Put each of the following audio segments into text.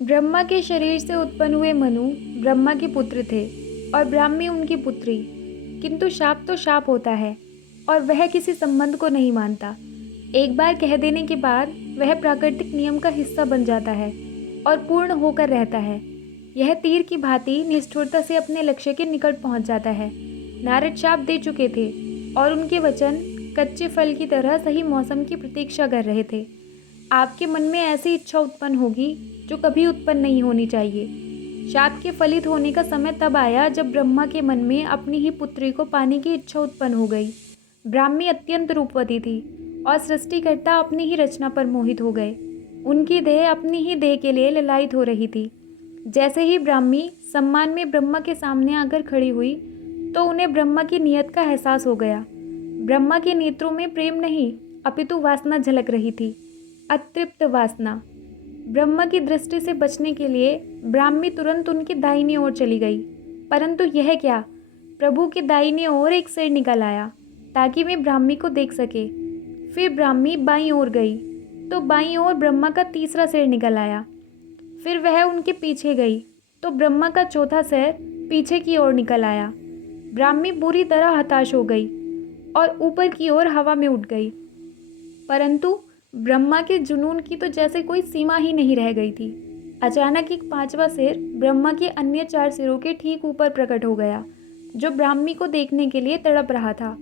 ब्रह्मा के शरीर से उत्पन्न हुए मनु ब्रह्मा के पुत्र थे और ब्राह्मी उनकी पुत्री। किंतु शाप तो शाप होता है और वह किसी संबंध को नहीं मानता। एक बार कह देने के बाद वह प्राकृतिक नियम का हिस्सा बन जाता है और पूर्ण होकर रहता है। यह तीर की भांति निष्ठुरता से अपने लक्ष्य के निकट पहुंच जाता है। नारद शाप दे चुके थे और उनके वचन कच्चे फल की तरह सही मौसम की प्रतीक्षा कर रहे थे। आपके मन में ऐसी इच्छा उत्पन्न होगी जो कभी उत्पन्न नहीं होनी चाहिए। शाप के फलित होने का समय तब आया जब ब्रह्मा के मन में अपनी ही पुत्री को पाने की इच्छा उत्पन्न हो गई। ब्राह्मी अत्यंत रूपवती थी और सृष्टिकर्ता अपनी ही रचना पर मोहित हो गए। उनकी देह अपनी ही देह के लिए ललायित हो रही थी। जैसे ही ब्राह्मी सम्मान में ब्रह्मा के सामने आकर खड़ी हुई तो उन्हें ब्रह्मा की नियत का एहसास हो गया। ब्रह्मा के नेत्रों में प्रेम नहीं अपितु वासना झलक रही थी, अतृप्त वासना। ब्रह्मा की दृष्टि से बचने के लिए ब्राह्मी तुरंत उनकी दाहिनी ओर चली गई, परंतु यह क्या, प्रभु की दाहिनी ओर एक सिर निकल आया ताकि वे ब्राह्मी को देख सके। फिर ब्राह्मी बाईं ओर गई तो बाईं ओर ब्रह्मा का तीसरा सिर निकल आया। फिर वह उनके पीछे गई तो ब्रह्मा का चौथा सिर पीछे की ओर निकल आया। ब्राह्मी बुरी तरह हताश हो गई और ऊपर की ओर हवा में उड़ गई, परंतु ब्रह्मा के जुनून की तो जैसे कोई सीमा ही नहीं रह गई थी। अचानक एक पांचवा सिर ब्रह्मा के अन्य चार सिरों के ठीक ऊपर प्रकट हो गया, जो ब्राह्मी को देखने के लिए तड़प रहा था।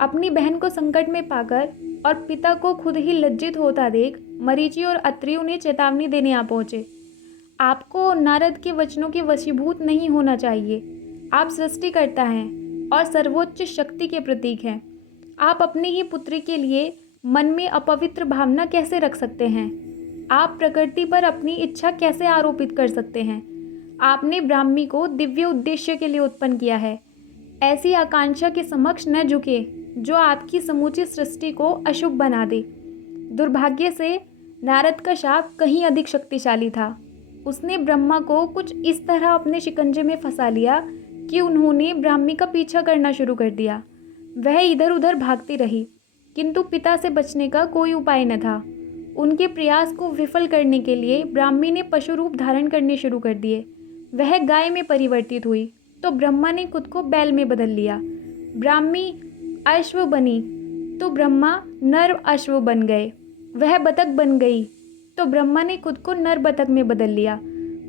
अपनी बहन को संकट में पाकर और पिता को खुद ही लज्जित होता देख मरीचि और अत्रि उन्हें चेतावनी देने आ पहुंचे। आपको नारद के वचनों के वशीभूत नहीं होना चाहिए। आप सृष्टिकर्ता हैं और सर्वोच्च शक्ति के प्रतीक हैं। आप अपनी ही पुत्री के लिए मन में अपवित्र भावना कैसे रख सकते हैं? आप प्रकृति पर अपनी इच्छा कैसे आरोपित कर सकते हैं? आपने ब्राह्मी को दिव्य उद्देश्य के लिए उत्पन्न किया है। ऐसी आकांक्षा के समक्ष न झुके जो आपकी समूची सृष्टि को अशुभ बना दे। दुर्भाग्य से नारद का शाप कहीं अधिक शक्तिशाली था। उसने ब्रह्मा को कुछ इस तरह अपने शिकंजे में फंसा लिया कि उन्होंने ब्राह्मी का पीछा करना शुरू कर दिया। वह इधर उधर भागती रही, किंतु पिता से बचने का कोई उपाय न था। उनके प्रयास को विफल करने के लिए ब्राह्मी ने पशु रूप धारण करने शुरू कर दिए। वह गाय में परिवर्तित हुई तो ब्रह्मा ने खुद को बैल में बदल लिया। ब्राह्मी अश्व बनी तो ब्रह्मा नर अश्व बन गए। वह बतख बन गई तो ब्रह्मा ने खुद को नर बतख में बदल लिया।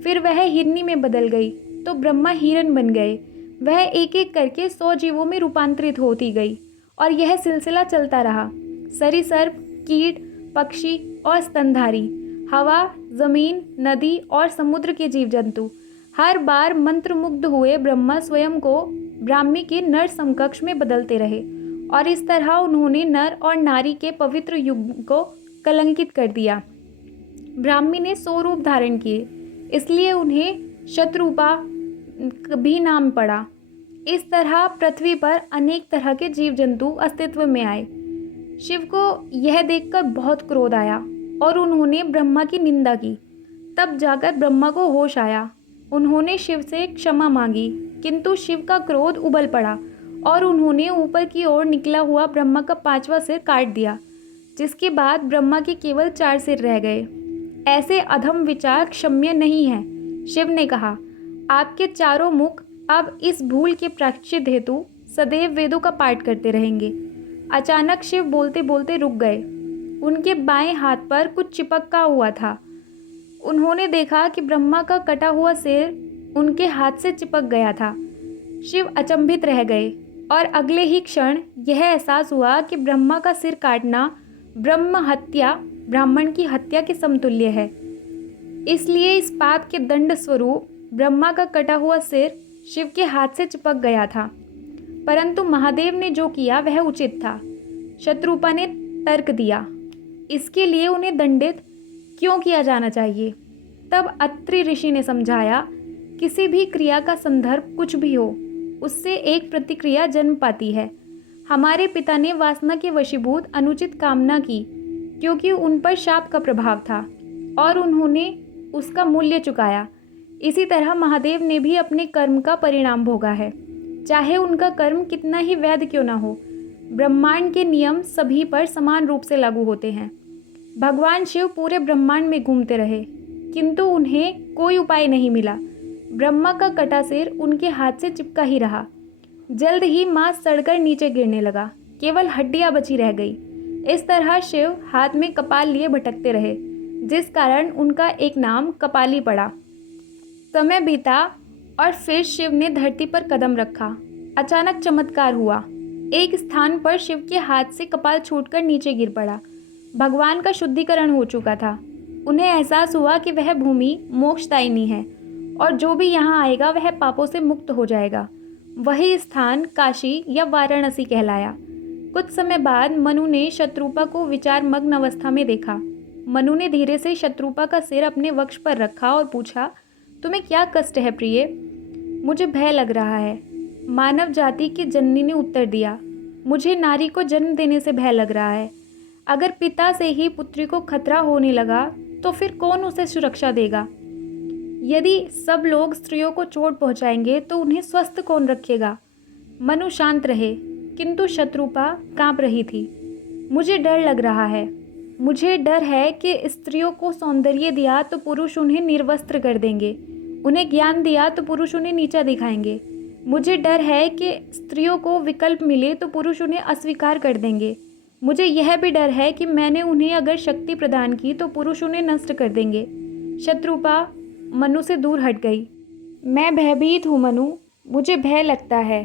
फिर वह हिरनी में बदल गई तो ब्रह्मा हिरन बन गए। वह एक एक करके 100 जीवों में रूपांतरित होती गई और यह सिलसिला चलता रहा। सरीसर्प, कीट, पक्षी और स्तनधारी, हवा, जमीन, नदी और समुद्र के जीव जंतु हर बार मंत्रमुग्ध हुए ब्रह्मा स्वयं को ब्राह्मी के नर समकक्ष में बदलते रहे और इस तरह उन्होंने नर और नारी के पवित्र युग को कलंकित कर दिया। ब्राह्मी ने 100 रूप धारण किए, इसलिए उन्हें शतरूपा भी नाम पड़ा। इस तरह पृथ्वी पर अनेक तरह के जीव जंतु अस्तित्व में आए। शिव को यह देखकर बहुत क्रोध आया और उन्होंने ब्रह्मा की निंदा की। तब जाकर ब्रह्मा को होश आया। उन्होंने शिव से क्षमा मांगी, किंतु शिव का क्रोध उबल पड़ा और उन्होंने ऊपर की ओर निकला हुआ ब्रह्मा का 5वां सिर काट दिया, जिसके बाद ब्रह्मा के केवल 4 सिर रह गए। ऐसे अधम विचार क्षम्य नहीं है। शिव ने कहा, आपके चारों मुख अब इस भूल के प्रायश्चित हेतु सदैव वेदों का पाठ करते रहेंगे। अचानक शिव बोलते बोलते रुक गए। उनके बाएं हाथ पर कुछ चिपका हुआ था। उन्होंने देखा कि ब्रह्मा का कटा हुआ सिर उनके हाथ से चिपक गया था। शिव अचंभित रह गए और अगले ही क्षण यह एहसास हुआ कि ब्रह्मा का सिर काटना ब्रह्म हत्या, ब्राह्मण की हत्या के समतुल्य है। इसलिए इस पाप के दंड स्वरूप ब्रह्मा का कटा हुआ सिर शिव के हाथ से चिपक गया था। परंतु महादेव ने जो किया वह उचित था। शत्रुपा ने तर्क दिया, इसके लिए उन्हें दंडित क्यों किया जाना चाहिए? तब अत्रि ऋषि ने समझाया, किसी भी क्रिया का संदर्भ कुछ भी हो, उससे एक प्रतिक्रिया जन्म पाती है। हमारे पिता ने वासना के वशीभूत अनुचित कामना की क्योंकि उन पर शाप का प्रभाव था और उन्होंने उसका मूल्य चुकाया। इसी तरह महादेव ने भी अपने कर्म का परिणाम भोगा है, चाहे उनका कर्म कितना ही वैध क्यों न हो। ब्रह्मांड के नियम सभी पर समान रूप से लागू होते हैं। भगवान शिव पूरे ब्रह्मांड में घूमते रहे, किंतु उन्हें कोई उपाय नहीं मिला। ब्रह्मा का कटा सिर उनके हाथ से चिपका ही रहा। जल्द ही मांस सड़कर नीचे गिरने लगा, केवल हड्डियां बची रह गई। इस तरह शिव हाथ में कपाल लिए भटकते रहे, जिस कारण उनका एक नाम कपाली पड़ा। समय बीता और फिर शिव ने धरती पर कदम रखा। अचानक चमत्कार हुआ। एक स्थान पर शिव के हाथ से कपाल छूटकर नीचे गिर पड़ा। भगवान का शुद्धिकरण हो चुका था। उन्हें एहसास हुआ कि वह भूमि मोक्षदायिनी है और जो भी यहाँ आएगा वह पापों से मुक्त हो जाएगा। वही स्थान काशी या वाराणसी कहलाया। कुछ समय बाद मनु ने शत्रुपा को विचारमग्न अवस्था में देखा। मनु ने धीरे से शत्रुपा का सिर अपने वक्ष पर रखा और पूछा, तुम्हें क्या कष्ट है प्रिय? मुझे भय लग रहा है। मानव जाति की जननी ने उत्तर दिया, मुझे नारी को जन्म देने से भय लग रहा है। अगर पिता से ही पुत्री को खतरा होने लगा तो फिर कौन उसे सुरक्षा देगा? यदि सब लोग स्त्रियों को चोट पहुंचाएंगे तो उन्हें स्वस्थ कौन रखेगा? मनु शांत रहे, किंतु शत्रुपा कांप रही थी। मुझे डर लग रहा है। मुझे डर है कि स्त्रियों को सौंदर्य दिया तो पुरुष उन्हें निर्वस्त्र कर देंगे, उन्हें ज्ञान दिया तो पुरुष उन्हें नीचा दिखाएंगे। मुझे डर है कि स्त्रियों को विकल्प मिले तो पुरुष उन्हें अस्वीकार कर देंगे। मुझे यह भी डर है कि मैंने उन्हें अगर शक्ति प्रदान की तो पुरुष उन्हें नष्ट कर देंगे। शत्रुपा मनु से दूर हट गई। मैं भयभीत हूँ मनु, मुझे भय लगता है।